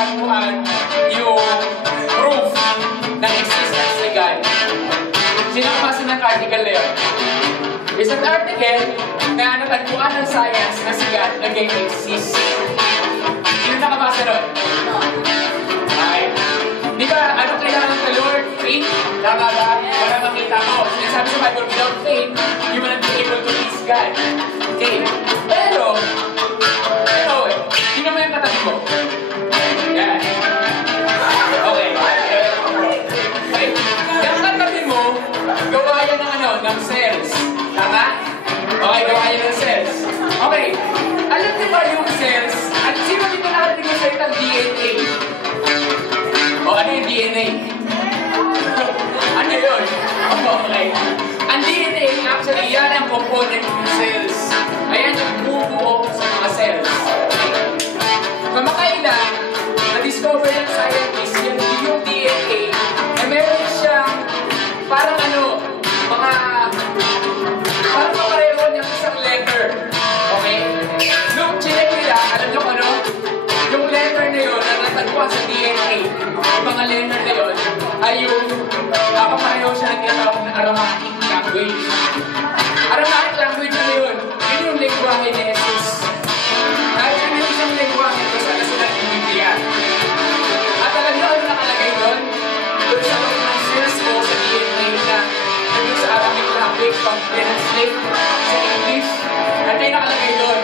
natagpuan yung proof ng existence ni God. Sino ang basa ng article na yun? Isang article na natagpuan ng science na si God nag-exist. Sino nakabasa nun? Okay. Di ba, ano kailangan ng Lord? Faith? Tama ba? Para makita mo. Sinasabi sa Bible, without faith, you will not be able to please God. Okay. Pero, sino mo yung katabi mo? Yan. Okay. Okay. Yung katabi mo, gawa yan ng ano, ng cells. Tama? Okay, gawa yan ng cells. Okay. Alam niyo ba yung cells? At sino dito nakarating yung salita ng DNA? O ano yung DNA? Ano yun? Okay. Ang DNA, actually, yan ang component ng cells. Ayan yung bubuo sa mga cells. Kamakailan, na-discover ng scientists yung DNA na meron siyang parang ano, parang papareho niyang isang letter. Okay? Nung chinek nila, alam niyo ano? Yung letter na yun na natagpuan sa DNA, yung mga letter na yun, ay yung papareho siya ng tinatawag na Aramaic language. Aramaic language na yun, yun yung lengguwahe ni Jesus. Dahil yun yung isang lengguwahe ko sa nasulat ng Biblia. At alam niyo ano nakalagay doon? Doon sa loob ng cells ko sa DNA na nandun sa Arabic language, pag-translate sa English. At ay nakalagay doon.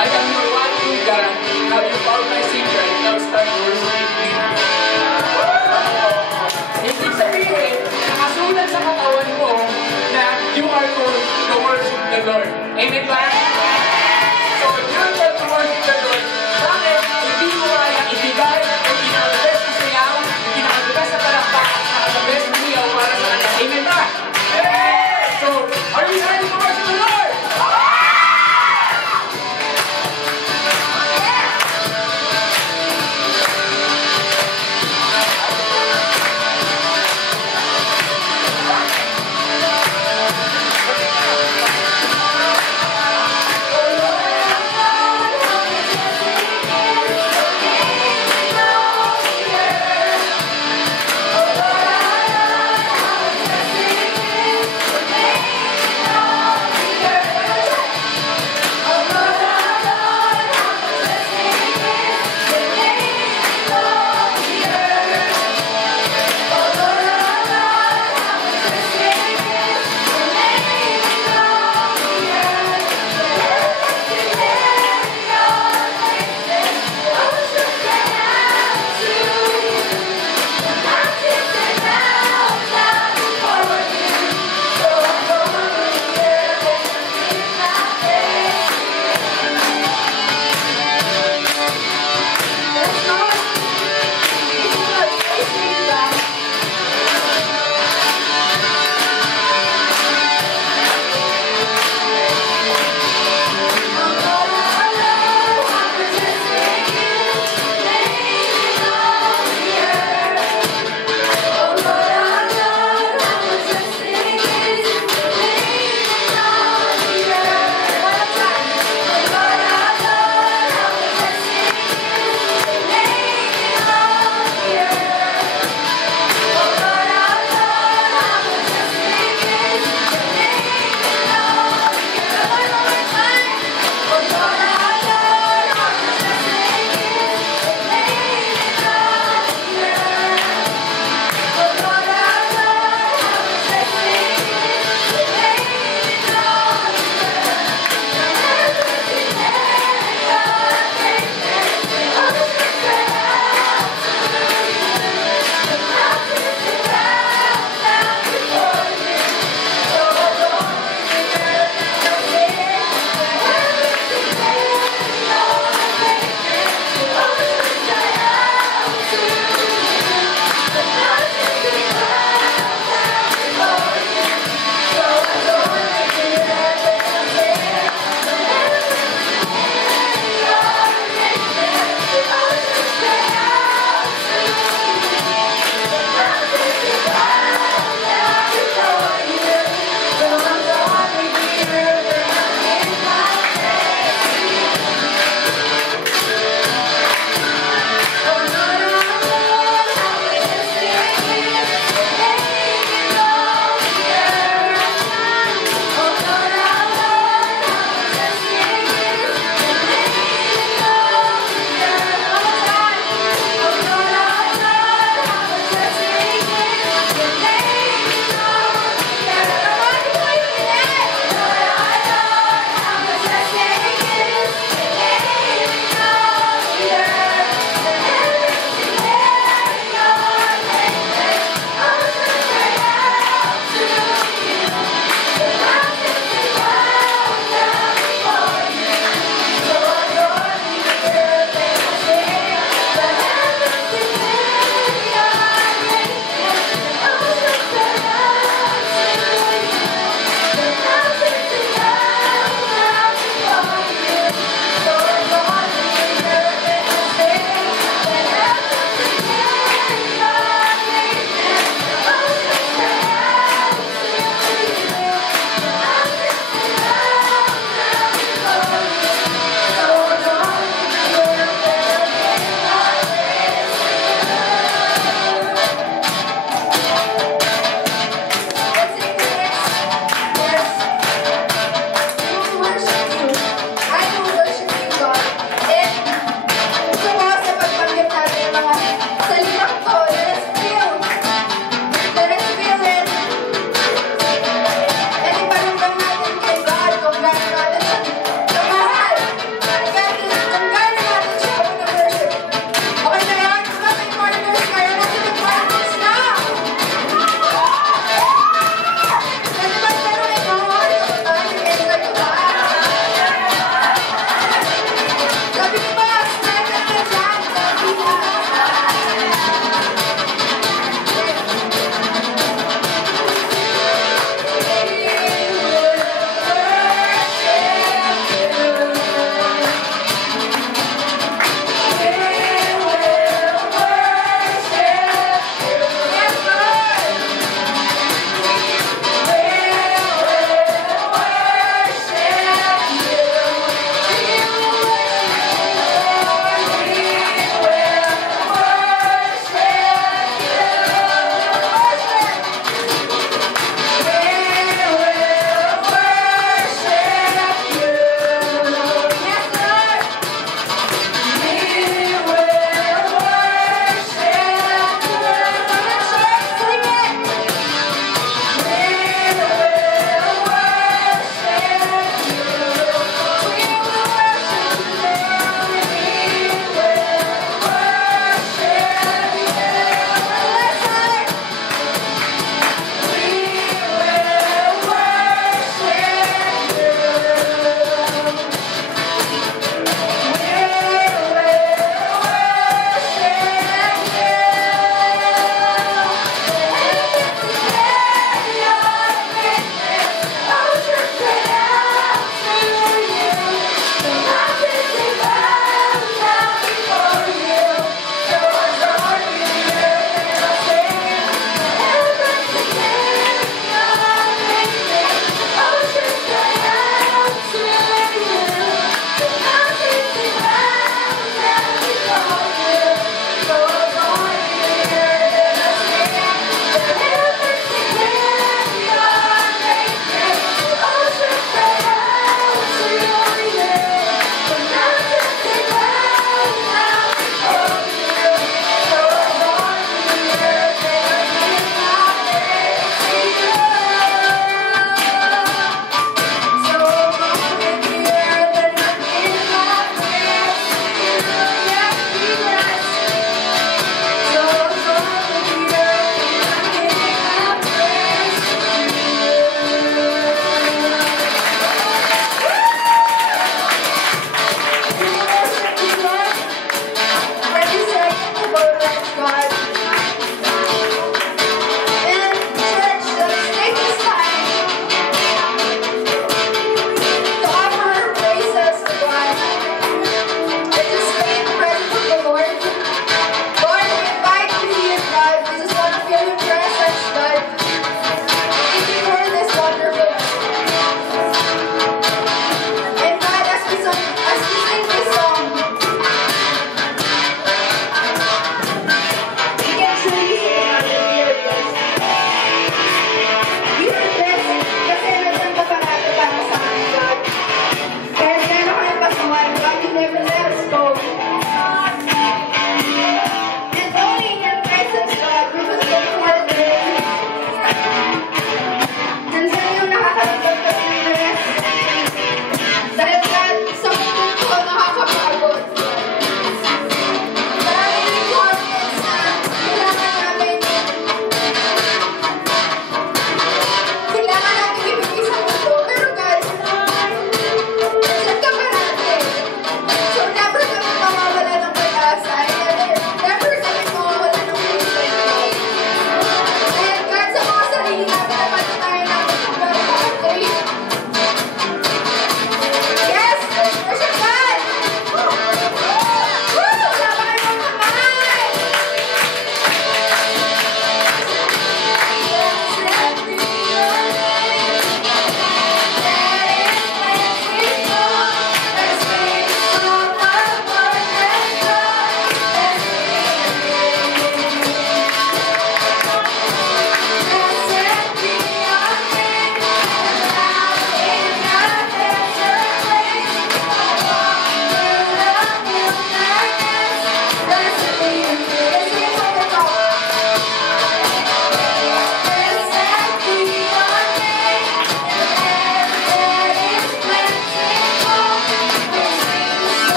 I am your one true God, have you found my secret, now start worshiping me. Ibig sabihin, nakasulat sa katawan mo na you are called to worship the Lord. Amen ba? So, you're called to worship the Lord. Bakit? Hindi mo kaya ibigay ang pinaka-best na sayaw, pinaka-best na palakpakan, pinaka-best na sayaw para sa kanya. Amen ba? So, are you ready to worship the Lord?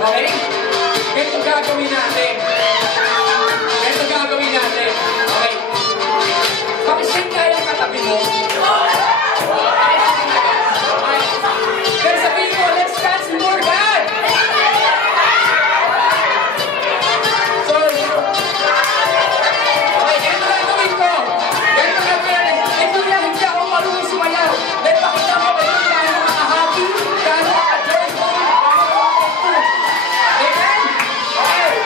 Okay? Ganito gagawin natin. Okay? Pakising kaya ang katabi mo. Okay? Then sabihin mo, let's dance before God! So, okay, ganito lang gawin ko. Ganito lang gawin. Hindi ako marunong sumayaw. Then pakita mo kayo kaya makahappy, kaya maka-joyful. Amen? Okay.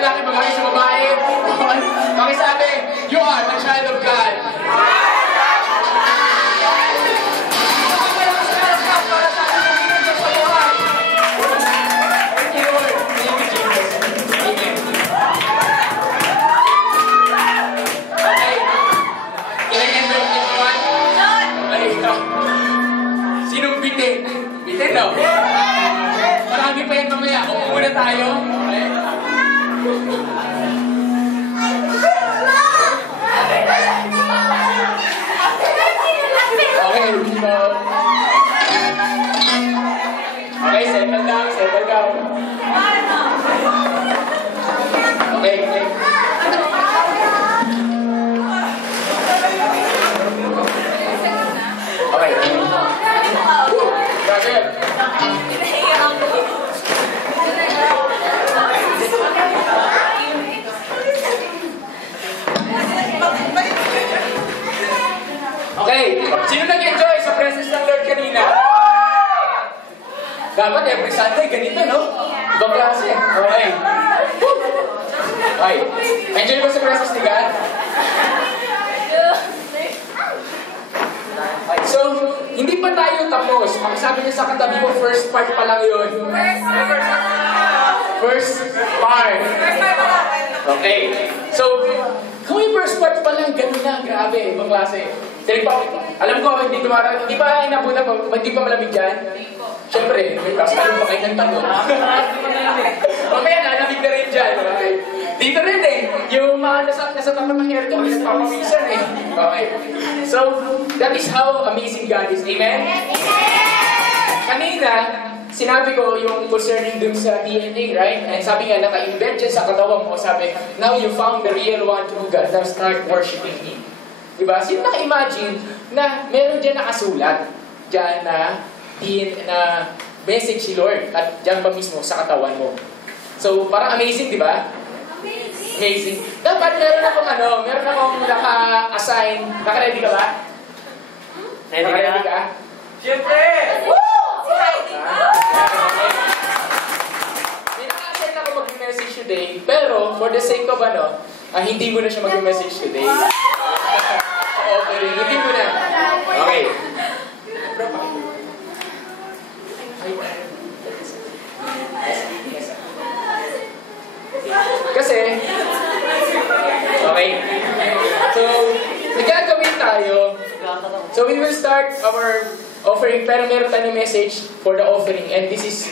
Lalaki, babae sa babae. Pakisabi, you are a child of God. Para sa ating pagiging sa buhay. Thank you, Lord. Thank you, Jesus. Amen. Okay. Can I remember everyone? Okay, ikaw. Sinong bitin? Bitin, no? Marami pa yan mamaya. Upo muna tayo. Okay. Okay, settle down. Okay. Roger. Okay, sino nag-enjoy sa presence ng Lord kanina? Dapat every Sunday, ganito, no? Ibang klase. Okay. Okay. Enjoy ba sa presence ni God? Okay, so, hindi pa tayo tapos. Sabi niya sa katabi mo, first part pa lang yun. First part. Okay. So, kung yung first part pa lang, ganun na. Grabe, ibang klase. Alam ko, hindi pa inabutan mo, hindi pa malamig dyan. Siyempre, may kasalan pa kayo ng tanong. Mamaya na, nalamig na rin dyan. Okay. Dito rin eh, yung mga nasa tapat ng aircon, nagpapamisan eh. Okay. So, that is how amazing God is. Amen? Kanina, sinabi ko yung concerning dun sa DNA, right? And sabi nga, naka-invent dyan sa katawan mo, sabi, now you found the real one true God, now start worshiping Him. Diba? Sino naka-imagine na meron dyan nakasulat dyan na message si Lord at dyan ba mismo sa katawan mo? So, parang amazing, di ba? Amazing. Dapat meron akong naka-assign. Naka-ready ka ba? Ready ka? Siyempre! May naka-assign ako mag-message today, pero for the sake of hindi mo na siya mag-message today. Okay, hindi mo na. Okay. Kasi, okay. So, nagagawin tayo. So, we will start our offering, pero meron tayong message for the offering. And this is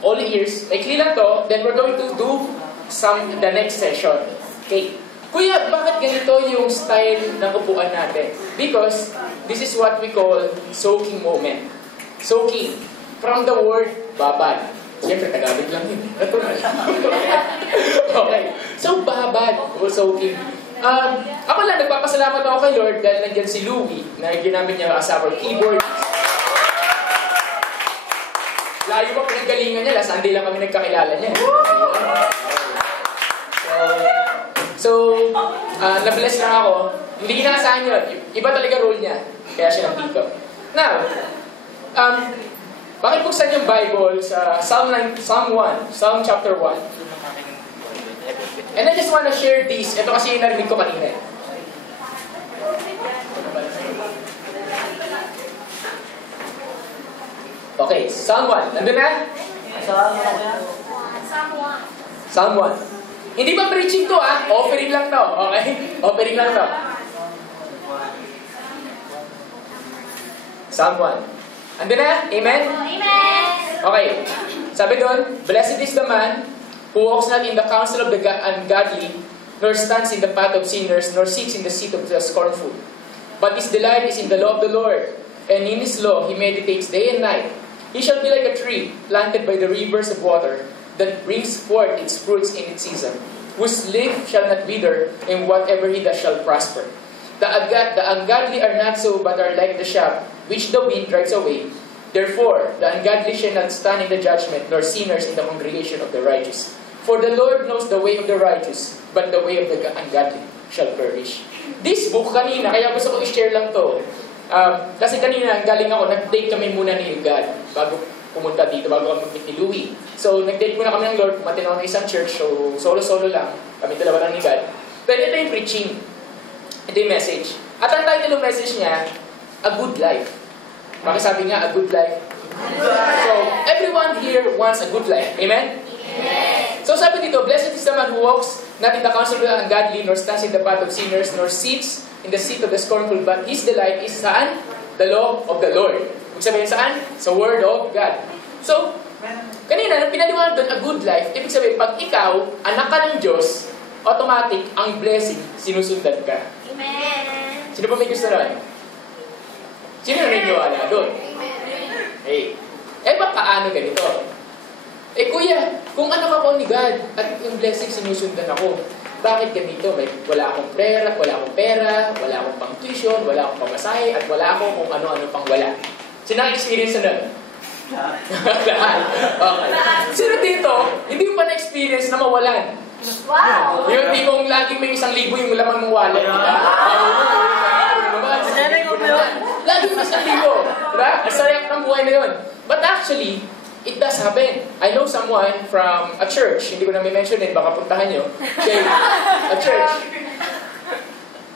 all ears. Maikli lang to. Then we're going to do the next session. Okay. Kuya, bakit ganito yung style ng upuan natin? Because this is what we call soaking moment. Soaking. From the word babad. Siyempre, Tagalog lang yun. soaking. Ako lang, nagpapasalamat ako kay Lord dahil nandiyan si Louie na ginamit niya as our keyboard. Layo pa pinagalingan niya, last Sunday lang kami nagkakilala niya. So, na-bless lang ako. Hindi inaasahan yun. Iba talaga role niya. Kaya siya nandito. Now, pakibuksan yung Bible sa Psalm chapter 1. And I just want to share this. Ito kasi yung narinig ko kanina. Okay, Psalm 1. Nandun na? Psalm 1. Hindi ba preaching to offering lang to. Okay? Offering lang to. Psalm 1. Andun na? Amen? Amen! Okay. Sabi doon, blessed is the man who walks not in the counsel of the ungodly, nor stands in the path of sinners, nor sits in the seat of the scornful. But his delight is in the law of the Lord, and in his law he meditates day and night. He shall be like a tree planted by the rivers of water, that brings forth its fruits in its season, whose leaf shall not wither, and whatever he does shall prosper. The ungodly are not so, but are like the chaff, which the wind drives away. Therefore, the ungodly shall not stand in the judgment, nor sinners in the congregation of the righteous. For the Lord knows the way of the righteous, but the way of the ungodly shall perish. This book kanina, kaya gusto ko i-share lang to. Kasi kanina, galing ako, nag-date kami muna ni God bago pumunta dito, bago kami mag-meet ni Louie. So, nag-date muna kami ng Lord, pumatin ako ng isang church, so solo-solo lang. Kami dalawa lang ni God. Then ito yung preaching. Ito yung message. At ang title ng message niya, A Good Life. Bakit sabi nga, A Good Life? So, everyone here wants a good life. Amen? Amen. So sabi dito, blessed is the man who walks not in the counsel of the ungodly, nor stands in the path of sinners, nor sits in the seat of the scornful, but his delight is saan? The law of the Lord. Ibig sabihin saan? Sa word of God. So, kanina, pinaliwanag doon, a good life, ibig sabihin, pag ikaw, anak ka ng Diyos, automatic, ang blessing, sinusundan ka. Amen! Sino ba may gusto rin? Sino na niniwala doon? Hey. Ba paano ganito? Kuya, kung anak ako ni God at yung blessing sinusundan ako, bakit ganito? Wala akong pera, wala akong pang tuition, wala akong pamasahe, at wala akong kung ano-ano pang wala. Sino ang experience na nun? Lahat. Okay. Sino dito, hindi mo pa na-experience na mawalan? Wow! Yung tipong laging may 1,000 yung laman ng wallet. Laging may 1,000. Diba? Ang sarap ng buhay na yun. But actually, it does happen. I know someone from a church, hindi ko na may mention din, baka puntahan nyo. Okay, a church,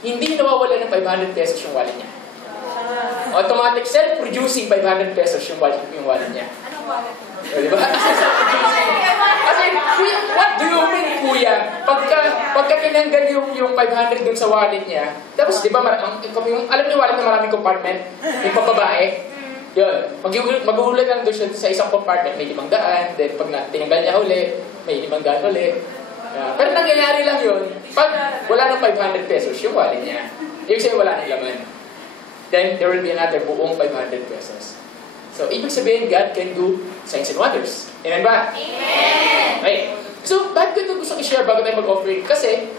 hindi nawawala ng 500 pesos yung wallet niya. Automatic, self-producing 500 pesos yung wallet niya. Anong wallet? Diba? Kasi, kuya, what do you mean, kuya? Pagka tinanggal yung 500 dun sa wallet niya, tapos, di ba, alam niyo wallet na maraming compartment? Yung pababae? Yun. Mag-uulat lang doon siya sa isang compartment, may 500, then pag tinanggal niya uli, may 500 uli. Pero nangyayari lang yun, pag wala ng 500 pesos yung wallet niya, ibig sabihin wala ng laman. Then, there will be another buong 500 pesos. So, ibig sabihin, God can do signs and wonders. Amen ba? Amen! Okay. So, bakit ko ito gusto i-share bago tayo mag-offering? Kasi,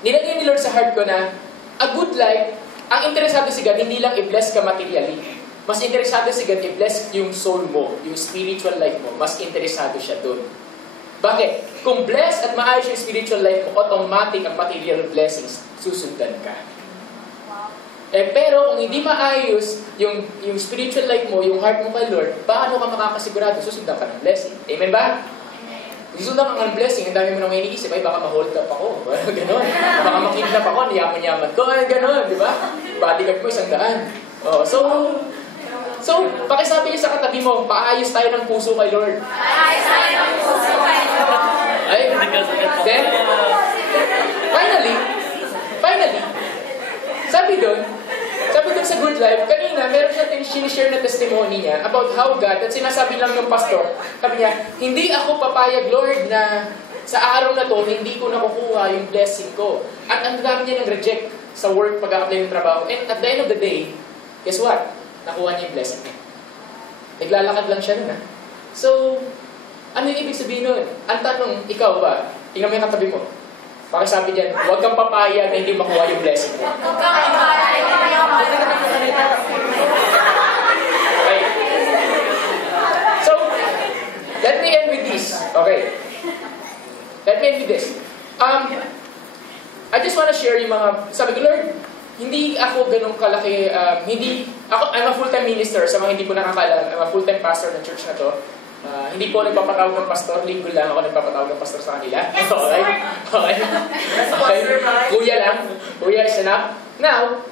nilagay ni Lord sa heart ko na, a good life, ang interesado si God, hindi lang i-bless ka materially. Mas interesado si God i-bless yung soul mo, yung spiritual life mo. Mas interesado siya doon. Bakit? Kung blessed at maayos yung spiritual life mo, automatic ang material blessings, susundan ka. Pero kung hindi maayos yung spiritual life mo, yung heart mo kay Lord, paano ka makakasigurado? Susundan ka ng blessing. Amen ba? Susundan ka ng blessing, ang dami mo nang iniisip, ay baka ma-hold up ako. Ganon. Baka makidnap ako, niyaman-yaman to. Ganon, di ba? Bodyguard mo, 100. So, pakisabi niyo sa katabi mo, paayos tayo ng puso kay Lord. Paayos tayo ng puso kay Lord. Then, finally, sabi doon sa Good Life, kanina, meron siya sinishare na testimony niya about how God, at sinasabi lang ng pastor, sabi niya, hindi ako papayag, Lord, na sa araw na to, hindi ko nakukuha yung blessing ko. At ang dami niya ng reject sa work, pag-apply ng trabaho. And at the end of the day, guess what? Nakuha niya yung blessing niya. Naglalakad lang siya nun, ha? So, ano yung ibig sabihin nun? Ang tanong, ikaw ba? Tingnan mo yung katabi mo. Pakisabi dyan, huwag kang papaya na hindi makuha yung blessing mo. Okay. So, let me end with this. Okay. Let me end with this. I just want to share yung mga, sabi ko, Lord, hindi ako ganun kalaki, I'm a full-time minister, sa mga hindi ko nakakalam, I'm a full-time pastor ng church na to. Hindi po nagpapatawag ng pastor, linggo lang ako nagpapatawag ng pastor sa kanila. Okay? Okay? Kuya lang. Kuya is enough. Now,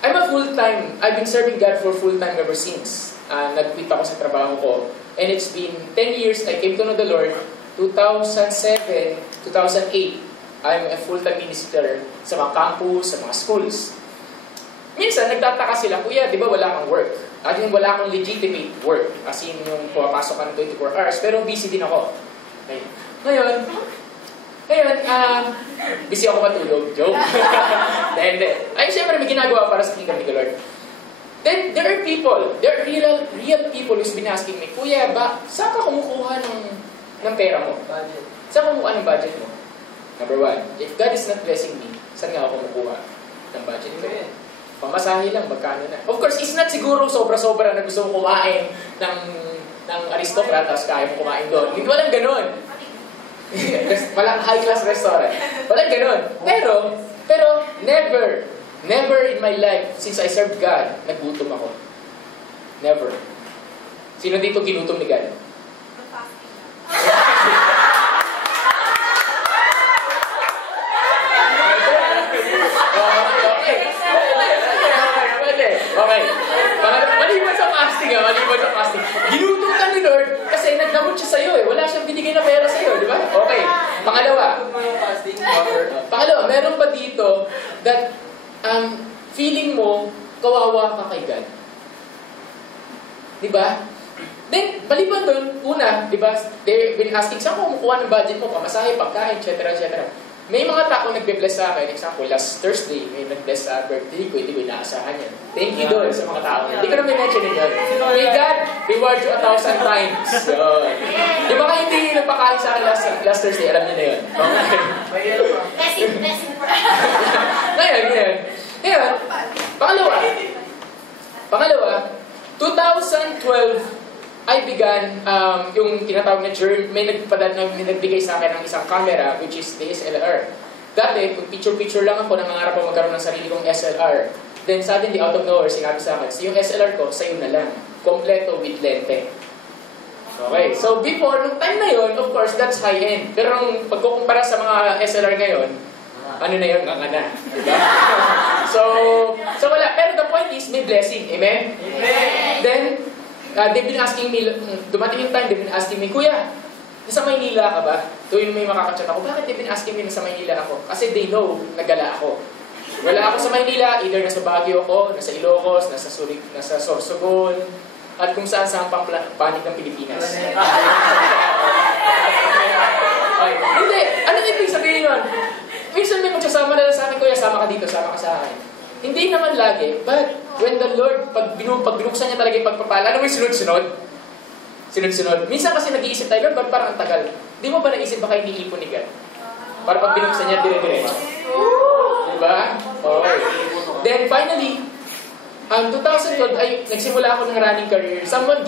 I'm a full-time, I've been serving God for full-time ever since. Nag-quit ako sa trabaho ko. And it's been 10 years, I came to know the Lord. 2007, 2008, I'm a full-time minister sa mga campus, sa mga schools. Minsan, nagtataka sila, Kuya, di ba wala kang work? Wala akong legitimate work. As in, yung pumapasok ka ng 24 hours. Pero busy din ako. Okay. Ngayon, busy ako matulog. Joke. Then, ay, siyempre, may ginagawa para sa kingdom ni Lord. Then, there are real people who's been asking me, Kuya, saan ka kumukuha ng pera mo? Budget. Saan ka kumukuha ng budget mo? Number one, if God is not blessing me, saan nga ako kumukuha ng budget ko? Pamasahe lang, magkano na. Of course, it's not siguro sobra-sobra na gusto mo kumain ng aristocrat, tapos kaya mo kumain doon. Hindi, walang ganon. Walang high-class restaurant. Walang ganon. Pero, never in my life, since I served God, nagutom ako. Never. Sino dito ginutom ni God? Okay. Maliban sa fasting. Ginutom ka ni Lord kasi nagdamot siya sa'yo eh. Wala siyang binigay na pera sa'yo, di ba? Okay. Pangalawa, meron ba dito that feeling mo kawawa ka kay God? Di ba? Then, maliban doon, una, di ba, they've been asking, saan ko kumukuha ng budget mo? Pamasahe, pagkain, etc. May mga tao nagbe-bless sa akin. Example, last Thursday, may nag-bless sa birthday ko. Hindi ko inaasahan yan. Thank you doon sa mga tao. Hindi ko na may mention yun. May God reward you 1,000 times. So, yung mga hindi nagpakain sa akin last Thursday, alam niyo na yun. Okay. Blessing. Ngayon, pangalawa, 2012, I began, yung tinatawag na journey, may nagbigay sa akin ng isang camera, which is DSLR. Dati, picture-picture lang ako, nangangarap ako magkaroon ng sarili kong SLR. Then suddenly, out of nowhere, sinabi sa akin, yung SLR ko, sa'yo na lang. Kompleto with lente. Okay, so before, nung time na yun, of course, that's high-end. Pero nung pagkukumpara sa mga SLR ngayon, ano na yun, nga na. Diba? So wala. Pero the point is, may blessing. Amen? Amen. Then, they've been asking me, dumating yung time, they've been asking me, Kuya, nasa Maynila ka ba? Tuwing may makakachat ako, bakit they've been asking me nasa Maynila ako? Kasi they know, nagala ako. Wala ako sa Maynila, either nasa Baguio ako, nasa Ilocos, nasa Sorsogon, at kung saan pang panig ng Pilipinas. Okay. Hindi, anong ibig sabihin nun? Minsan may magsasama na lang sa akin, Kuya, sama ka dito, sama ka sa akin. Hindi naman lagi, but when the Lord, pag binuksan niya talaga yung pagpapala, alam mo yung sunod-sunod? Sunod-sunod. Minsan kasi nag-iisip tayo, Lord, parang ang tagal. Di mo ba naisip baka hindi ipon ni God? Para pag binuksan niya, dire-diretso. Diba? Okay. Then finally, 2012, ay nagsimula ako ng running career. Someone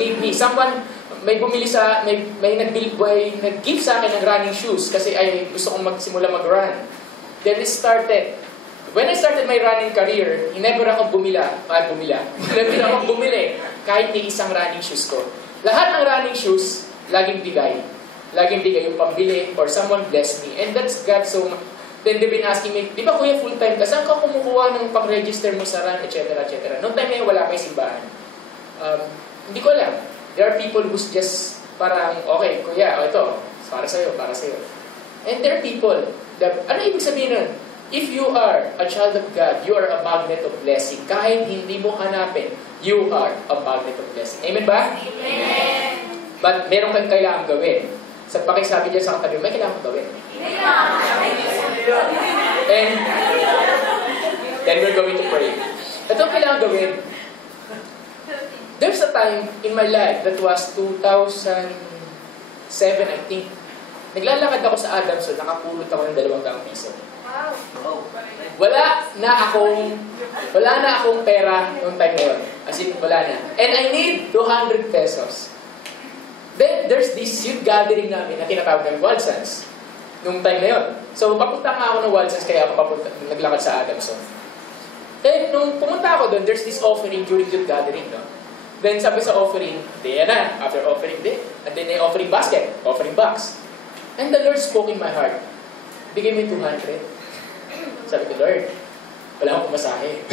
may bumili may nag-give sa akin ng running shoes kasi ay gusto kong magsimula mag-run. Then it started. When I started my running career, never ako bumili kahit ni isang running shoes ko. Lahat ng running shoes, laging bigay. Laging bigay yung pambili or someone bless me. And that's God so much. Then they've been asking me, di ba Kuya full-time ka? Saan ka kumukuha ng pag-register mo sa run, etc. Noong time ngayon, wala pa yung simbahan. Hindi ko alam. There are people who's just parang, okay, Kuya, ito, para sa'yo. And there are people that, ano ibig sabihin nun? If you are a child of God, you are a magnet of blessing. Kahit hindi mo hanapin, you are a magnet of blessing. Amen ba? Amen. But meron kang kailangan gawin. Sa pakisabi dyan sa katabi, may kailangan gawin. And then we're going to pray. Ito kailangan gawin. There's a time in my life that was 2007, I think. Naglalakad ako sa Adamson, nakapulot ako ng 200 piso. Wow. Wala na akong pera noong time na yun. As in, wala na. And I need 200 pesos. Then, there's this youth gathering namin na tinatawag ng Walsans. Noong time na yun. So, papunta nga ako ng Walsans, kaya ako naglakad sa Adamson. Then, nung pumunta ako doon, there's this offering during youth gathering, no? Then, sabi sa offering, yan na, after offering day. And then, may offering basket, offering box. And the Lord spoke in my heart. Bigay mo 200. Sabi ko, Lord, wala akong pumasahe.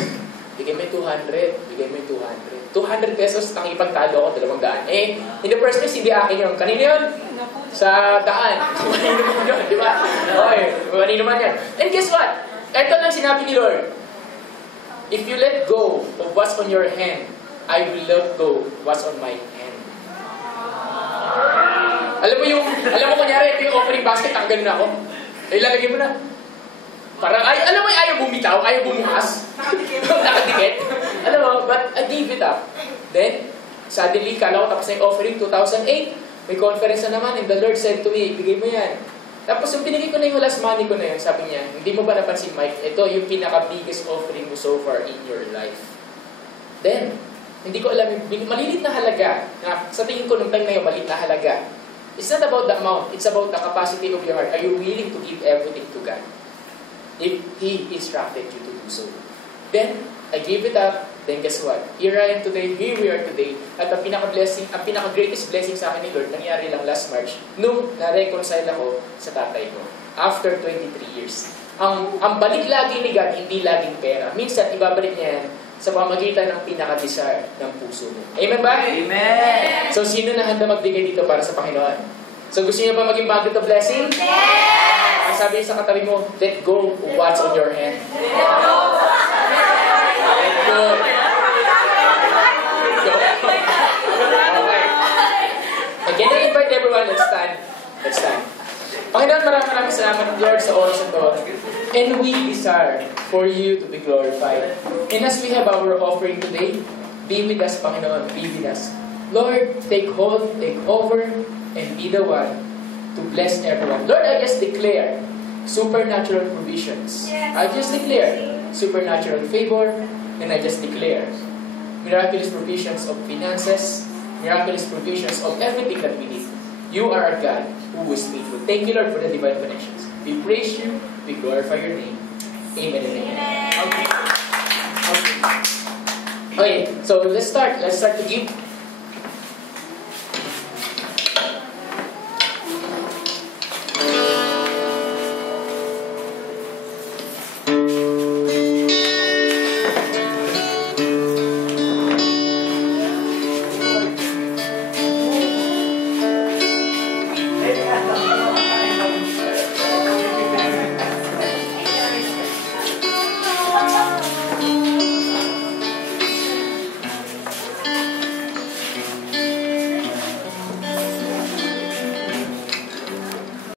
Bigay mo 200. Bigay mo 200. 200 pesos, nakipagtalo ako, 200. In the first place, hindi akin yun. Kanino yun? Sa daan. Kanino man yun, di ba? Okay, kanino man yan. And guess what? Ito lang sinabi ni Lord. If you let go of what's on your hand, I will let go what's on my hand. Alam mo kunyari, ito yung offering basket, ang ganun ako. Ilalagay mo na. Parang, alam mo, ayaw bumitaw, ayaw bumukas. Nakadikit. Alam mo, but I gave it up. Then, suddenly, kala ko tapos na yung offering, 2008. May conference na naman, and the Lord said to me, bigay mo yan. Tapos, yung binigay ko na yung last money ko na yun, sabi niya, hindi mo ba napansin, Mike, ito yung pinaka-biggest offering mo so far in your life. Then, hindi ko alam, malilit na halaga, na sa tingin ko nung time na yun, malilit na halaga. It's not about the amount, it's about the capacity of your heart. Are you willing to give everything to God? If He instructed you to do so. Then, I gave it up. Then guess what? Here I am today, here we are today. At ang pinaka-greatest blessing sa akin ni Lord, nangyari lang last March, nung na-reconcile ako sa tatay ko. After 23 years. Ang balik lagi ni God, hindi laging pera. Minsan, ibabalik niya yan sa pamagitan ng pinaka-desire ng puso mo. Amen ba? Amen! So, sino na handa magbigay dito para sa Panginoon? So, gusto niyo ba maging magnet of blessing? Yes! Ang sabi sa katabi mo, let go of what's on your hand. Let go. Okay. Again, I invite everyone, let's stand. Let's stand. Panginoon, maraming salamat, Lord, sa oras ito. And we desire for you to be glorified. And as we have our offering today, be with us, Panginoon, be with us. Lord, take hold, take over, and be the one to bless everyone. Lord, I just declare supernatural provisions. Yes. I just declare supernatural favor, and I just declare miraculous provisions of finances, miraculous provisions of everything that we need. You are a God who is faithful. Thank you, Lord, for the divine connections. We praise you, we glorify your name. Amen and amen. Okay, so let's start. Let's start to give.